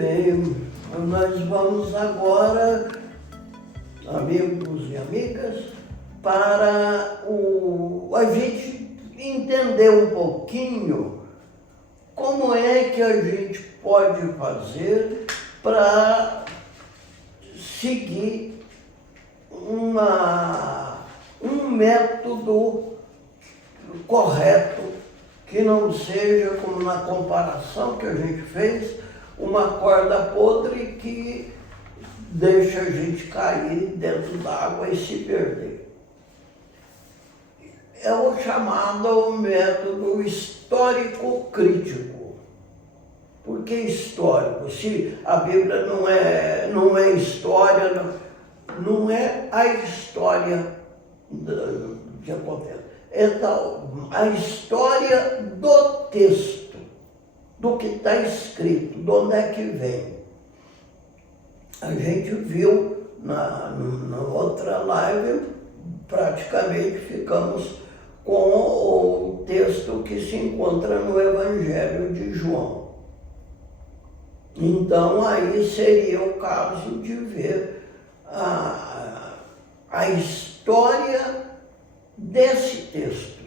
bem, nós vamos agora, amigos e amigas, para a gente entender um pouquinho como é que a gente pode fazer para seguir um método correto, que não seja, como na comparação que a gente fez, uma corda podre que deixa a gente cair dentro d'água e se perder. É o chamado método histórico-crítico. Por que histórico? Se a Bíblia não é história, não é a história que acontece. Então, a história do texto, do que está escrito, de onde é que vem. A gente viu na outra live, praticamente ficamos com o texto que se encontra no Evangelho de João. Então, aí seria o caso de ver a história desse texto.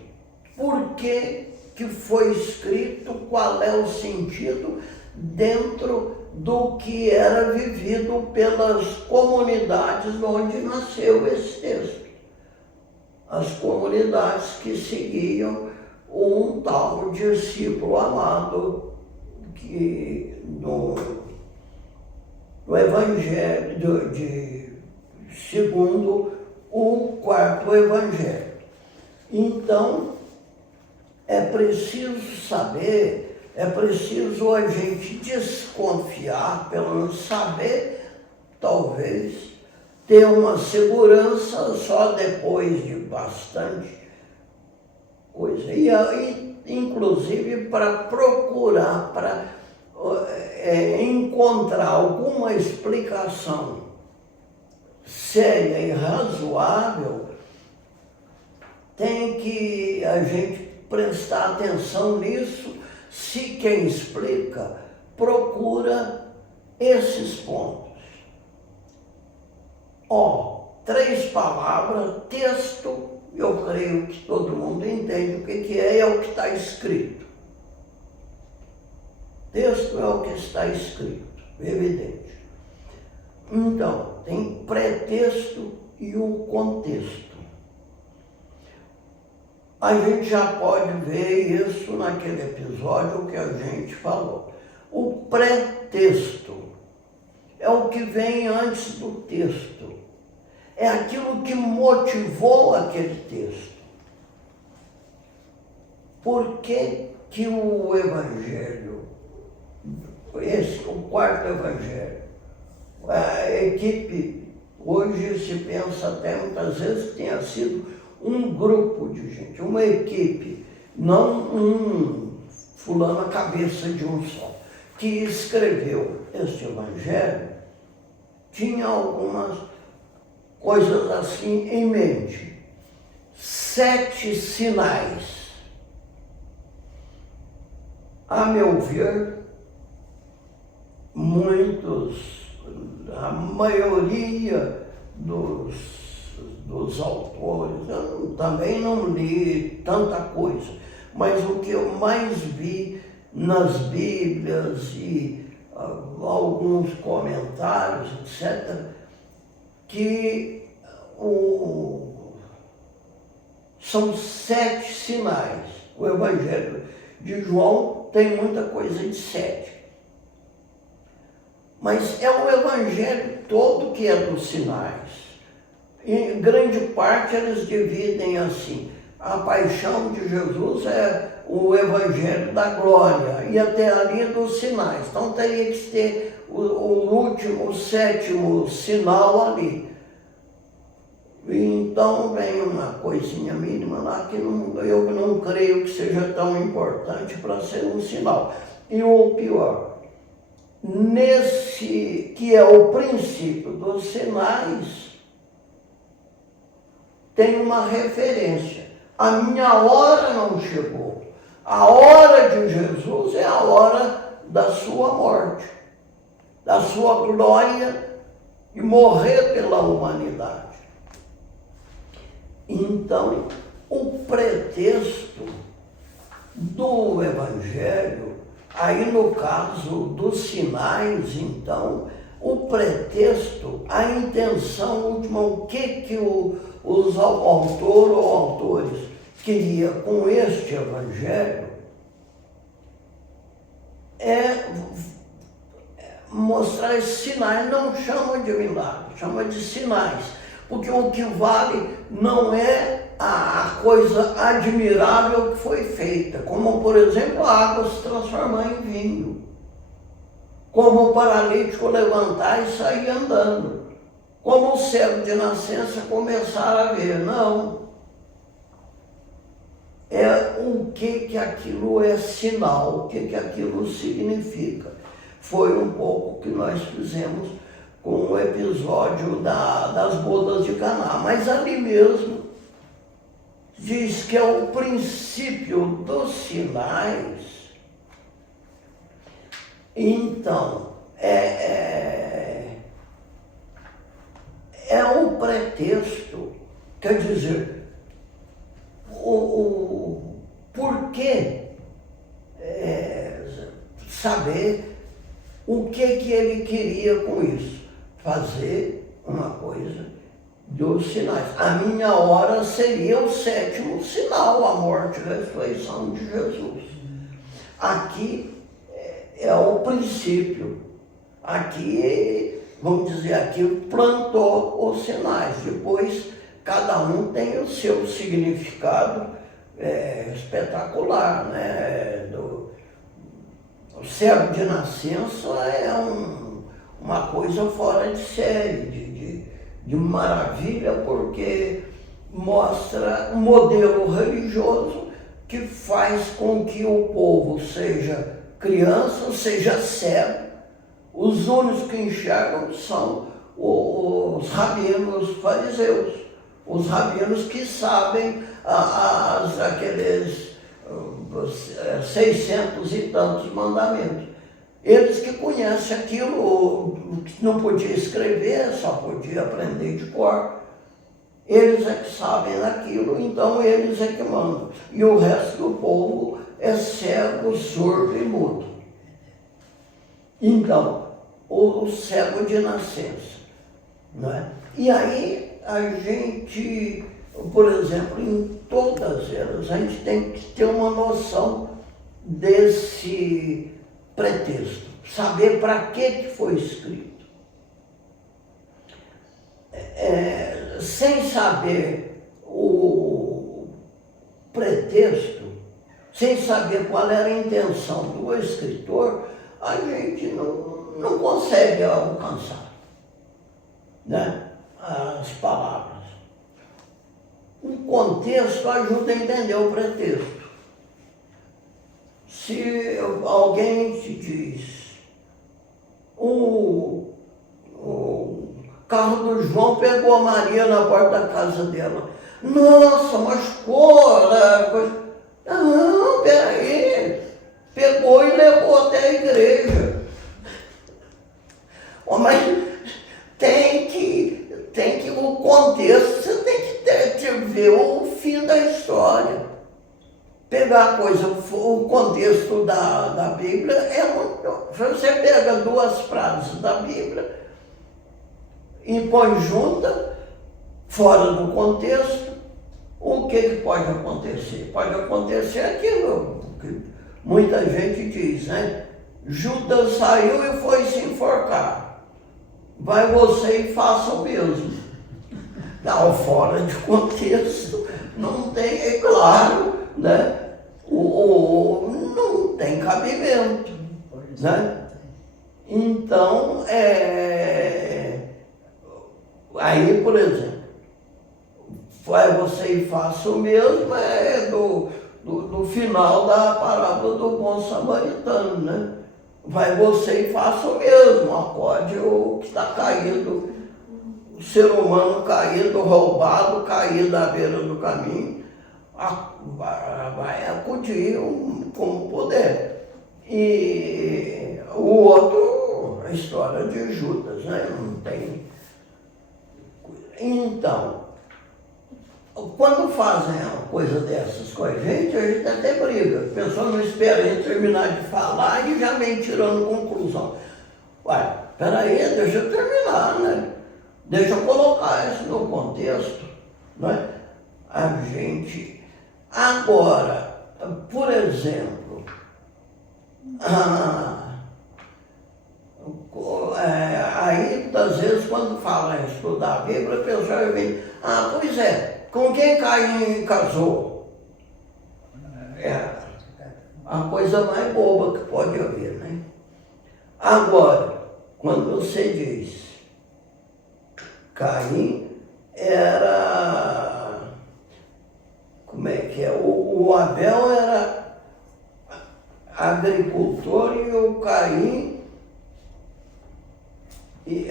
Por que foi escrito, qual é o sentido dentro do que era vivido pelas comunidades onde nasceu esse texto. As comunidades que seguiam um tal discípulo amado que no Evangelho segundo o quarto Evangelho. Então, é preciso saber, é preciso a gente desconfiar, pelo menos saber, talvez, ter uma segurança só depois de bastante coisa. E aí, inclusive, para procurar, para encontrar alguma explicação séria e razoável, tem que a gente prestar atenção nisso, se quem explica procura esses pontos. 3 palavras, texto, eu creio que todo mundo entende o que é o que está escrito. Texto é o que está escrito, evidente. Então, tem pretexto e o contexto. A gente já pode ver isso naquele episódio que a gente falou. O pretexto é o que vem antes do texto. É aquilo que motivou aquele texto. Por que que o Evangelho, o quarto Evangelho, a equipe, hoje se pensa até muitas vezes que tenha sido um grupo de gente, uma equipe, não um fulano a cabeça de um só, que escreveu esse Evangelho, tinha algumas coisas assim em mente. 7 sinais. A meu ver, a maioria dos autores, eu também não li tanta coisa, mas o que eu mais vi nas Bíblias e alguns comentários, etc., que são 7 sinais. O Evangelho de João tem muita coisa de 7. Mas é o Evangelho todo que é dos sinais. Em grande parte eles dividem assim. A paixão de Jesus é o Evangelho da glória e até ali dos sinais. Então teria que ter o último, o 7º sinal ali. Então vem uma coisinha mínima lá que eu não creio que seja tão importante para ser um sinal. E o pior, nesse que é o princípio dos sinais, tem uma referência. A minha hora não chegou. A hora de Jesus é a hora da sua morte. da sua glória e morrer pela humanidade. Então, o pretexto do Evangelho, aí no caso dos sinais, então, o pretexto, a intenção última, o que os autor ou autores queria com este Evangelho é mostrar esses sinais. Não chama de milagre, chama de sinais, porque o que vale não é a coisa admirável que foi feita, como por exemplo a água se transformar em vinho, como o paralítico levantar e sair andando, como o cego de nascença começar a ver. Não. É o que aquilo é sinal, o que aquilo significa. Foi um pouco que nós fizemos com o episódio das bodas de Caná, mas ali mesmo diz que é o princípio dos sinais. Então, é o pretexto, quer dizer, por que saber o que ele queria com isso? Fazer uma coisa dos sinais. A minha hora seria o 7º sinal, a morte e a ressurreição de Jesus. Aqui é o princípio. Aqui, vamos dizer, aqui plantou os sinais. Depois, cada um tem o seu significado espetacular, né? O cego de nascença é uma coisa fora de série, de maravilha, porque mostra um modelo religioso que faz com que o povo seja criança, seja cego. Os únicos que enxergam são os rabinos fariseus, os rabinos que sabem aqueles 600 e tantos mandamentos. Eles que conhecem aquilo, que não podia escrever, só podia aprender de cor. Eles é que sabem daquilo, então eles é que mandam. E o resto do povo é cego, surdo e mudo. Então, o cego de nascença, não é? E aí a gente, por exemplo, em todas elas, a gente tem que ter uma noção desse pretexto, saber para que foi escrito. Sem saber o pretexto, sem saber qual era a intenção do escritor, a gente não consegue alcançar, né, as palavras. O contexto ajuda a entender o pretexto. Se alguém te diz, o carro do João pegou a Maria na porta da casa dela. Nossa, machucou, né? Não, peraí. Pegou e levou até a igreja. Mas tem que o contexto, você tem que ver o fim da história. Pegar a coisa, o contexto da Bíblia é muito. Se você pega 2 frases da Bíblia e põe junta, fora do contexto, o que pode acontecer? Pode acontecer aquilo que muita gente diz, né? Judas saiu e foi se enforcar. Vai você e faça o mesmo. Não, fora de contexto, não tem, é claro, né? Não tem cabimento, né? Então, aí, por exemplo, vai você e faça o mesmo, do final da parábola do bom samaritano, né? Vai você e faça o mesmo, acorde o que está caído, o ser humano caído, roubado, caído à beira do caminho, vai acudir como puder. E o outro história de Judas, né? Não tem. Então, quando fazem uma coisa dessas com a gente até briga. A pessoa não espera a gente terminar de falar e já vem tirando conclusão. Ué, peraí, deixa eu terminar, né? Deixa eu colocar isso no contexto, né? A gente... Agora, por exemplo, aí, às vezes, quando fala em estudar a Bíblia, a pessoa vem, pois é, com quem Caim casou? É a coisa mais boba que pode haver, né? Agora, quando você diz Caim era, como é que é? O Abel era agricultor e o Caim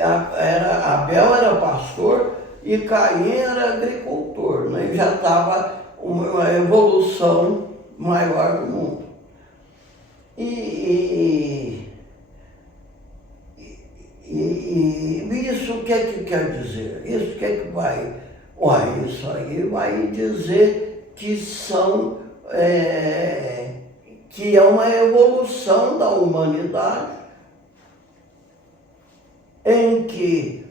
Abel era pastor e Caim era agricultor, né? E já estava uma evolução maior do mundo. E isso o que é que quer dizer? Isso o que é que vai? Isso aí vai dizer que que é uma evolução da humanidade em que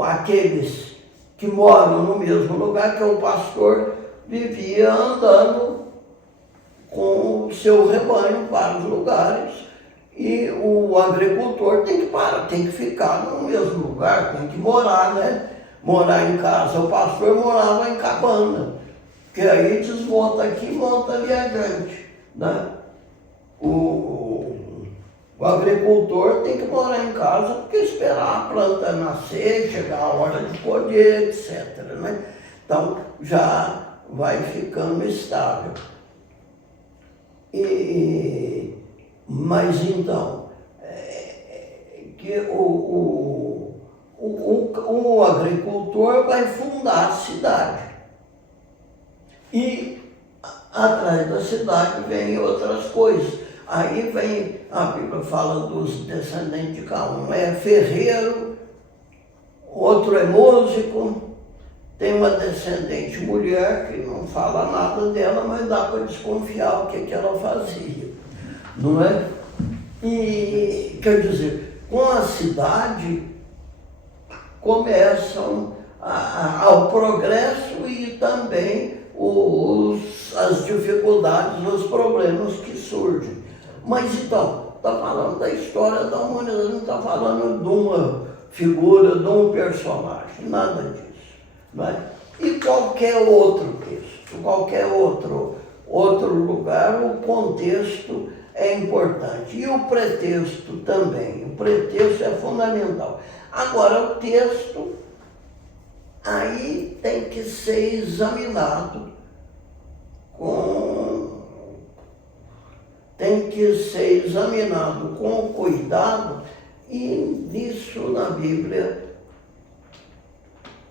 aqueles que moram no mesmo lugar, que é o pastor, vivia andando com o seu rebanho para os lugares, e o agricultor tem que ficar no mesmo lugar, tem que morar, né? Morar em casa. O pastor morava em cabana, que aí desmonta aqui e monta ali adiante, né? O agricultor tem que morar em casa porque esperar a planta nascer, chegar a hora de colher, etc., né? Então já vai ficando estável. Mas então, que o agricultor vai fundar a cidade. E atrás da cidade vem outras coisas. Aí vem, a Bíblia fala dos descendentes de cada um. É ferreiro, outro é músico, tem uma descendente mulher que não fala nada dela, mas dá para desconfiar o que ela fazia, não é? E, quer dizer, com a cidade começam ao progresso e também as dificuldades, os problemas que surgem. Mas então, está falando da história da humanidade, não está falando de uma figura, de um personagem, nada disso. Não é? E qualquer outro texto, qualquer outro lugar, o contexto é importante. E o pretexto também, o pretexto é fundamental. Agora, o texto, aí tem que ser examinado com cuidado, e nisso na Bíblia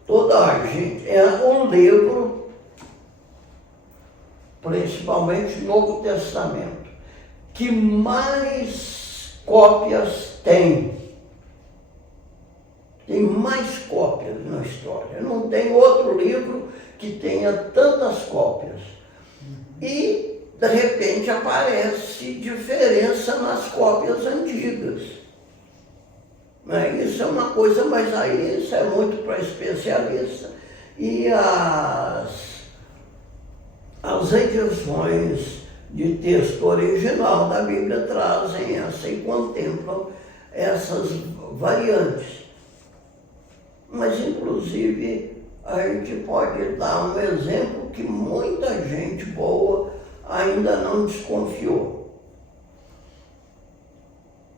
toda a gente, é um livro, principalmente Novo Testamento, que mais cópias tem. Tem mais cópias na história. Não tem outro livro que tenha tantas cópias. E, de repente, aparece diferença nas cópias antigas. Isso é uma coisa, mas aí isso é muito para especialista. E as edições de texto original da Bíblia trazem e contemplam essas variantes. Mas, inclusive, a gente pode dar um exemplo que muita gente boa ainda não desconfiou,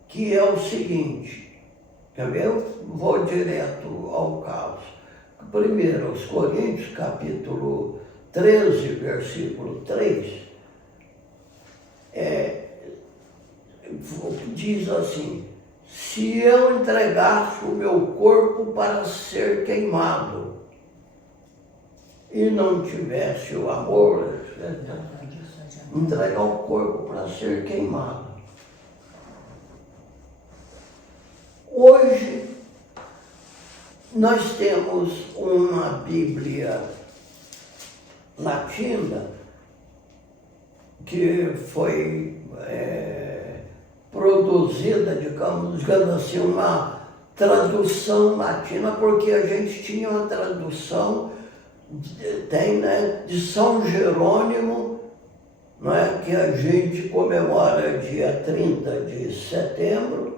que é o seguinte, quer ver? Eu vou direto ao caso. Primeiro, aos Coríntios, capítulo 13, versículo 3, diz assim: se eu entregasse o meu corpo para ser queimado e não tivesse o amor, entregar o corpo para ser queimado. Hoje, nós temos uma Bíblia latina que foi produzida, digamos assim, uma tradução latina, porque a gente tinha uma tradução, de São Jerônimo, não é, que a gente comemora dia 30 de setembro,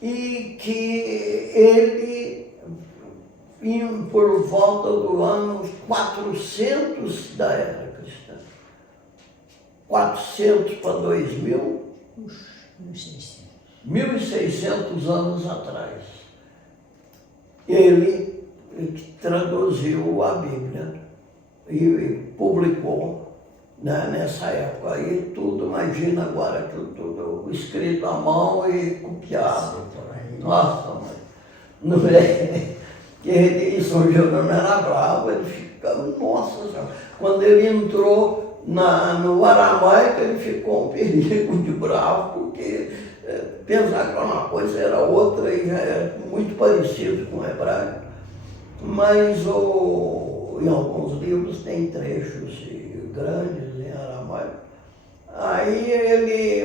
e que ele, por volta do ano 400 da era cristã, 400 para 2000, 1.600 anos atrás, ele traduziu a Bíblia e publicou, né, nessa época. Aí tudo, imagina agora, tudo escrito à mão e copiado. Nossa, mãe, não é? Que ele, São Jerônimo era bravo, ele ficava, nossa senhora. Quando ele entrou no aramaico, ele ficou um perigo de bravo, porque pensar que era uma coisa era outra e já era muito parecido com o hebraico. Mas em alguns livros tem trechos grandes em aramaico.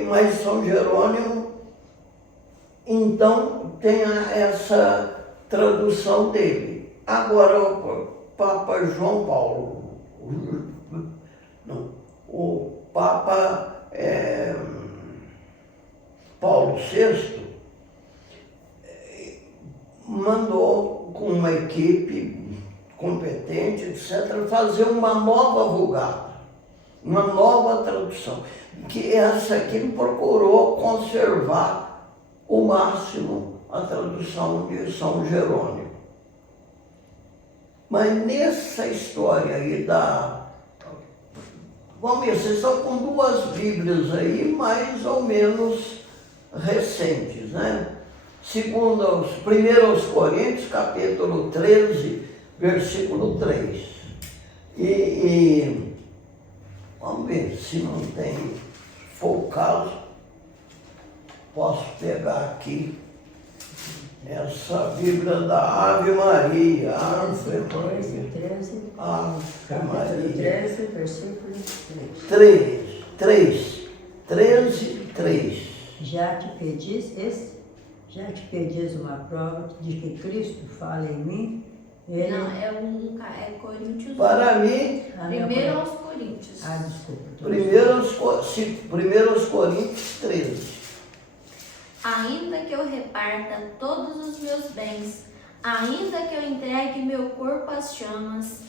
Mas São Jerônimo, então, tem essa tradução dele. Agora, o Papa João Paulo, o Papa Paulo VI, mandou com uma equipe competente, etc., fazer uma nova Vulgata, uma nova tradução, que essa aqui ele procurou conservar o máximo a tradução de São Jerônimo. Mas nessa história aí vamos ver, vocês estão com duas Bíblias aí, mais ou menos recentes, né? Segundo 1 Coríntios, capítulo 13, versículo 3. E vamos ver se não tem, se for o caso, posso pegar aqui essa Bíblia da Ave Maria. Ave Maria. 13, versículo 3. Já te pedis uma prova de que Cristo fala em mim? Ele... Não, é Coríntios. Para mim, Primeiro aos Coríntios. Desculpa. 1 Coríntios 13. Ainda que eu reparta todos os meus bens, ainda que eu entregue meu corpo às chamas,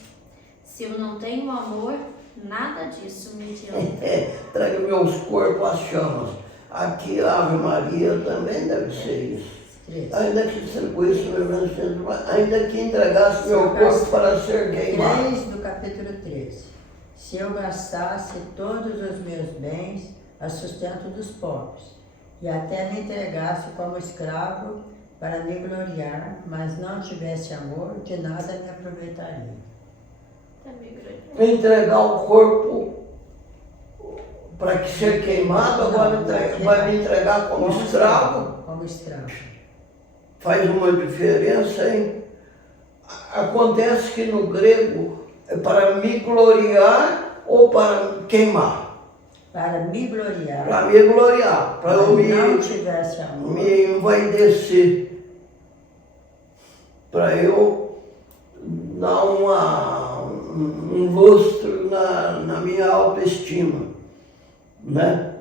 se eu não tenho amor, nada disso me adianta. Entregue meus corpos às chamas. Aqui a Ave Maria também deve ser isso. 13. Ainda que distribuísse ainda que entregasse meu corpo para ser queimado. 3 do capítulo 13. Se eu gastasse todos os meus bens a sustento dos pobres, e até me entregasse como escravo para me gloriar, mas não tivesse amor, de nada me aproveitaria. Entregar o corpo para que ser queimado, agora vai me entregar como escravo. Como escravo. Faz uma diferença, hein? Acontece que no grego é para me gloriar ou para queimar? Para me gloriar. Para me gloriar, para eu não tivesse amor, me envaidecer, para eu dar um lustro na minha autoestima, né?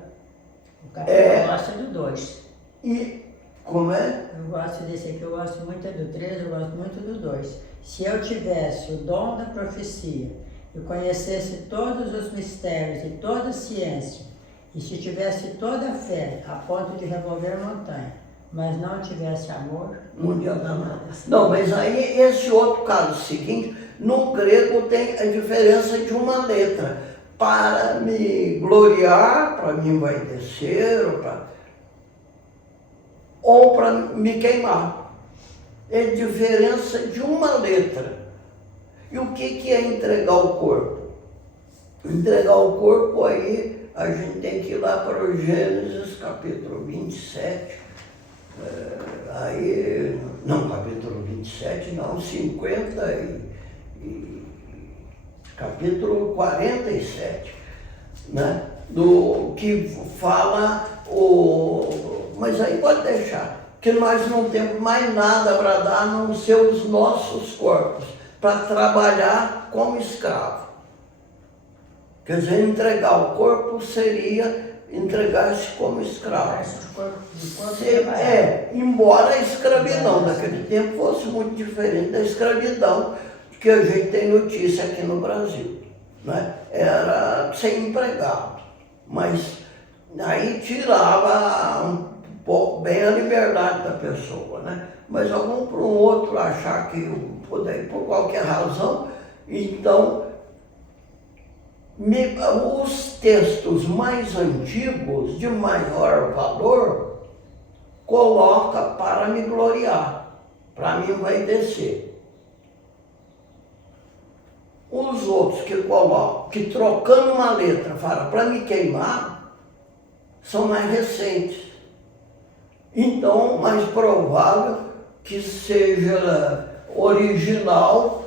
O capítulo gosta do 2. E como é? Eu gosto desse aqui, eu gosto muito do 3, eu gosto muito do 2. Se eu tivesse o dom da profecia e conhecesse todos os mistérios e toda a ciência, e se tivesse toda a fé a ponto de remover montanha, mas não tivesse amor, não adianta nada. Não, mas aí esse outro caso seguinte, no grego tem a diferença de uma letra. Para me gloriar, para me envaidecer, ou para me queimar. É diferença de uma letra. E o que é entregar o corpo? Entregar o corpo aí, a gente tem que ir lá para o Gênesis, capítulo 27, Aí, não, capítulo 27, não, 50 capítulo 47, né? Do que fala mas aí pode deixar, que nós não temos mais nada para dar a não ser os nossos corpos, para trabalhar como escravo. Quer dizer, entregar o corpo seria entregar-se como escravo. Embora a escravidão daquele tempo fosse muito diferente da escravidão que a gente tem notícia aqui no Brasil, né? Era sem empregado, mas aí tirava um pouco bem a liberdade da pessoa, né? Mas algum para um outro achar que poder, por qualquer razão, então os textos mais antigos, de maior valor, coloca para me gloriar, para mim vai descer. Os outros que colocam, que trocando uma letra, fala para me queimar, são mais recentes. Então, mais provável que seja original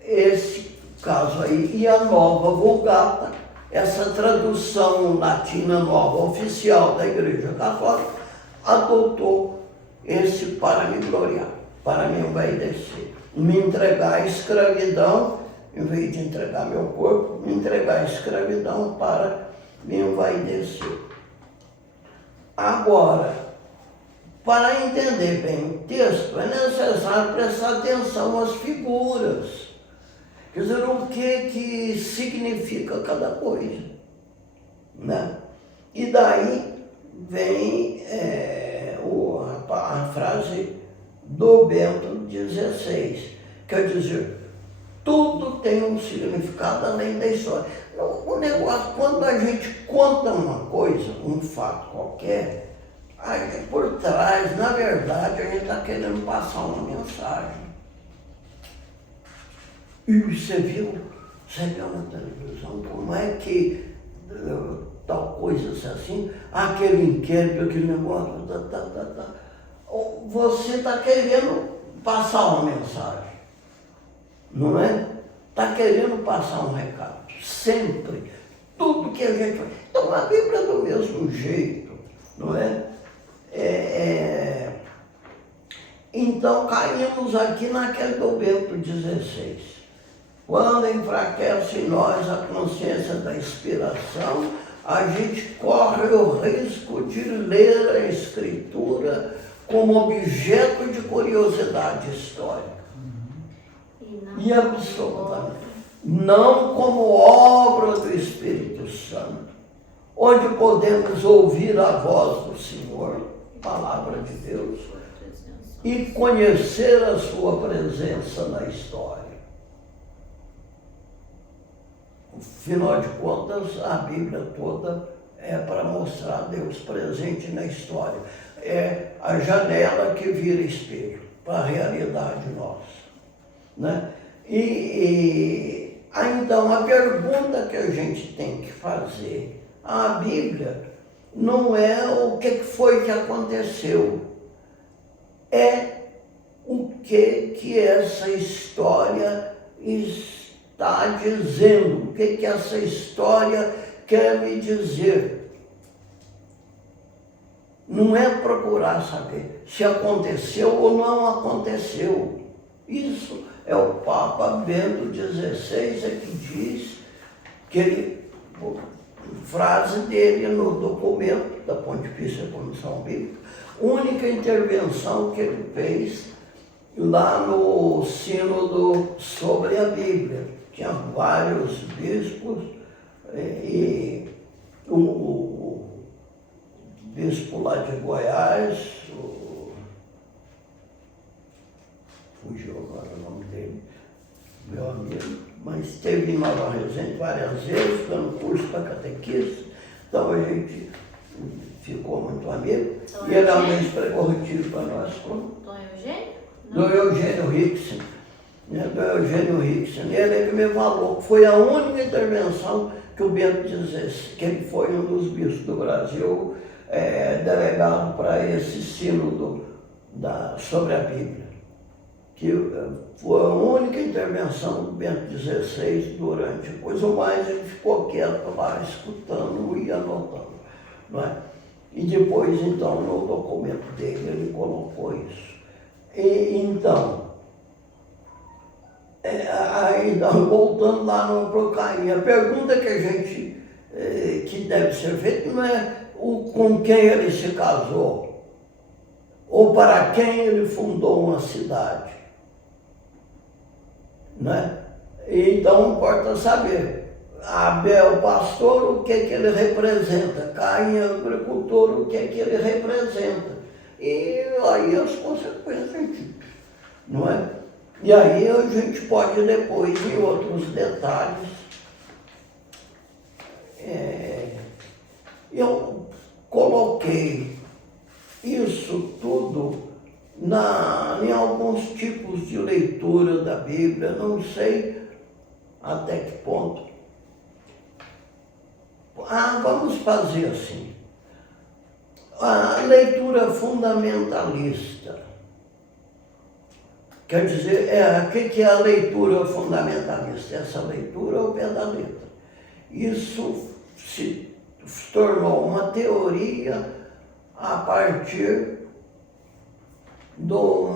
esse caso aí. E a nova Vulgata, essa tradução latina nova oficial da Igreja Católica, adotou esse para me gloriar, para me envaidecer, me entregar à escravidão, em vez de entregar meu corpo, me entregar à escravidão para me envaidecer. Agora, para entender bem o texto, é necessário prestar atenção às figuras. Quer dizer, o que significa cada coisa, né? E daí vem a frase do Bento XVI, quer dizer, tudo tem um significado além da história. O negócio, quando a gente conta uma coisa, um fato qualquer, aí por trás, na verdade, a gente está querendo passar uma mensagem. E você viu na televisão como é que tal coisa assim, aquele inquérito, aquele negócio, Você está querendo passar uma mensagem, não é? Está querendo passar um recado, sempre, tudo que a gente faz. Então a Bíblia é do mesmo jeito, não é? Então caímos aqui naquele do Bento XVI. Quando enfraquece em nós a consciência da inspiração, a gente corre o risco de ler a Escritura como objeto de curiosidade histórica. E absolutamente. Não como obra do Espírito Santo, onde podemos ouvir a voz do Senhor, palavra de Deus, e conhecer a sua presença na história. Afinal de contas, a Bíblia toda é para mostrar Deus presente na história. É a janela que vira espelho para a realidade nossa, né? Então, a pergunta que a gente tem que fazer, a Bíblia não é o que foi que aconteceu, é o que essa história está dizendo, o que essa história quer me dizer. Não é procurar saber se aconteceu ou não aconteceu. Isso é o Papa Bento XVI que diz, frase dele no documento da Pontifícia Comissão Bíblica, única intervenção que ele fez lá no sínodo sobre a Bíblia. Tinha vários bispos e o bispo lá de Goiás, fugiu agora o nome dele, meu amigo, mas esteve em Nova Resende várias vezes, dando curso para catequista, então a gente ficou muito amigo, e ele realmente pregou retiro para nós. Dom Eugênio? Do Eugênio Rickson. né, do Eugênio Rickson. Ele me falou que foi a única intervenção que o Bento XVI, que ele foi um dos bispos do Brasil, delegado para esse sínodo sobre a Bíblia, que foi a única intervenção do Bento XVI durante, depois o mais ele ficou quieto lá, escutando e anotando, não é? E depois, então, no documento dele, ele colocou isso. E, então, ainda voltando lá no Caim, a pergunta que a gente, que deve ser feita não é com quem ele se casou, ou para quem ele fundou uma cidade, né? Então importa saber, Abel pastor, o que ele representa, Caim agricultor, o que ele representa, e aí as consequências, não é? E aí a gente pode depois, em outros detalhes, eu coloquei isso tudo em alguns tipos de leitura da Bíblia, não sei até que ponto. Vamos fazer assim. A leitura fundamentalista. Quer dizer, o que é a leitura fundamentalista? Essa leitura ao pé da letra. Isso se tornou uma teoria a partir do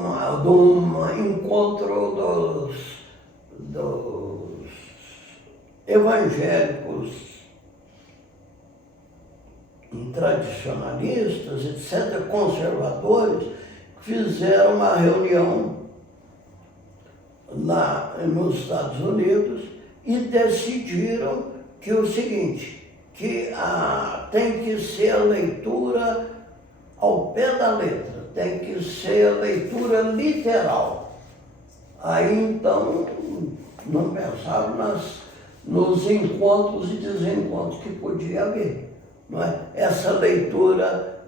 encontro dos evangélicos tradicionalistas, etc., conservadores, fizeram uma reunião lá nos Estados Unidos e decidiram que o seguinte, que tem que ser a leitura ao pé da letra, tem que ser a leitura literal. Aí então não pensaram nos encontros e desencontros que podia haver. Não é? Essa leitura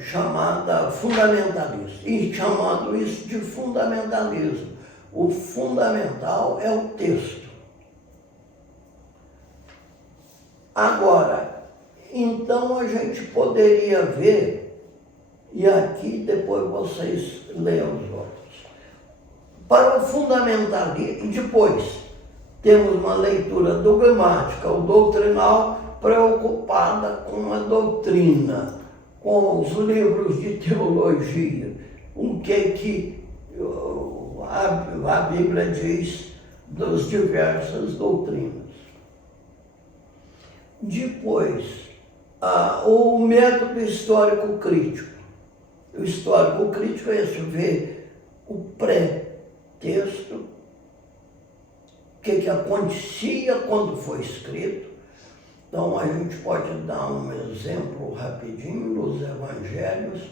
chamada fundamentalista, e chamando isso de fundamentalismo. O fundamental é o texto. Agora, então a gente poderia ver, e aqui depois vocês leiam os outros, para o fundamentalismo, depois temos uma leitura dogmática ou doutrinal preocupada com a doutrina, com os livros de teologia, o que a Bíblia diz das diversas doutrinas. Depois, o método histórico crítico. O histórico crítico é esse, ver o pré-texto, o que acontecia quando foi escrito. Então, a gente pode dar um exemplo rapidinho nos evangelhos.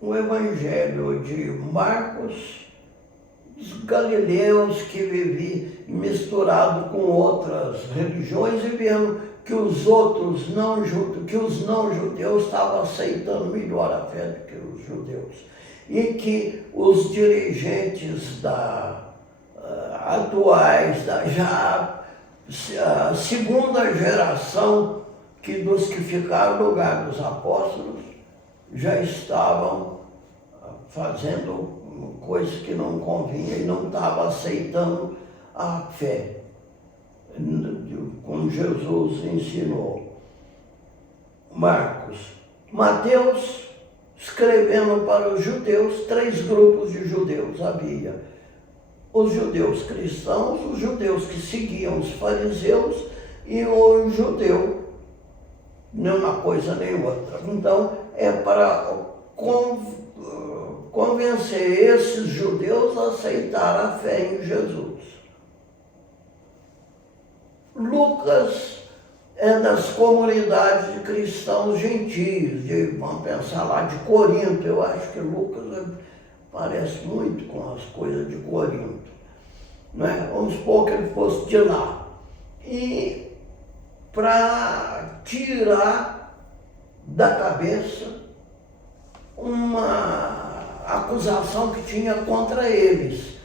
O evangelho de Marcos, os galileus que viviam misturado com outras religiões e vendo que os não judeus estavam aceitando melhor a fé do que os judeus. E que os dirigentes atuais, a segunda geração dos que ficaram no lugar dos apóstolos, já estavam fazendo coisas que não convinha e não estavam aceitando a fé, como Jesus ensinou. Mateus, escrevendo para os judeus, 3 grupos de judeus havia. Os judeus cristãos, os judeus que seguiam os fariseus e o judeu, nem uma coisa nem outra. Então, é para convencer esses judeus a aceitar a fé em Jesus. Lucas é das comunidades de cristãos gentios, vamos pensar lá de Corinto. Eu acho que Lucas parece muito com as coisas de Corinto, né? Vamos supor que ele fosse de lá. E para tirar da cabeça uma acusação que tinha contra eles,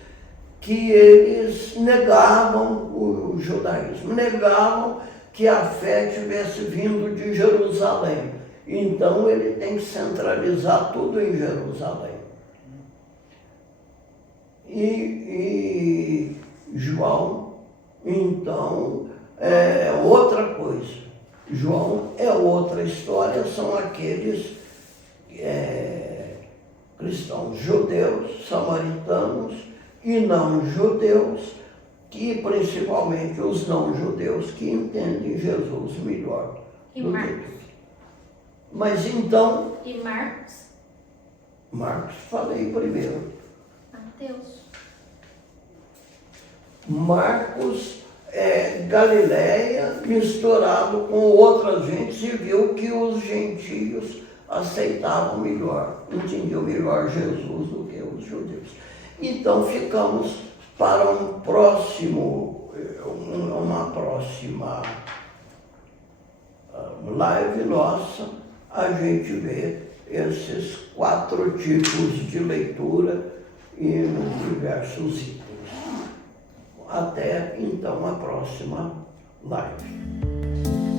que eles negavam o judaísmo, negavam que a fé tivesse vindo de Jerusalém. Então ele tem que centralizar tudo em Jerusalém. E João, então, é outra coisa. João é outra história, são aqueles cristãos judeus, samaritanos e não judeus, que principalmente os não judeus que entendem Jesus melhor. E Marcos? Mas então, E Marcos? Marcos falei primeiro. Mateus? Marcos é Galileia misturado com outras gentes e viu que os gentios aceitavam melhor, entendiam melhor Jesus do que os judeus. Então ficamos para uma próxima live nossa, a gente vê esses 4 tipos de leitura e nos diversos itens. Até então a próxima live.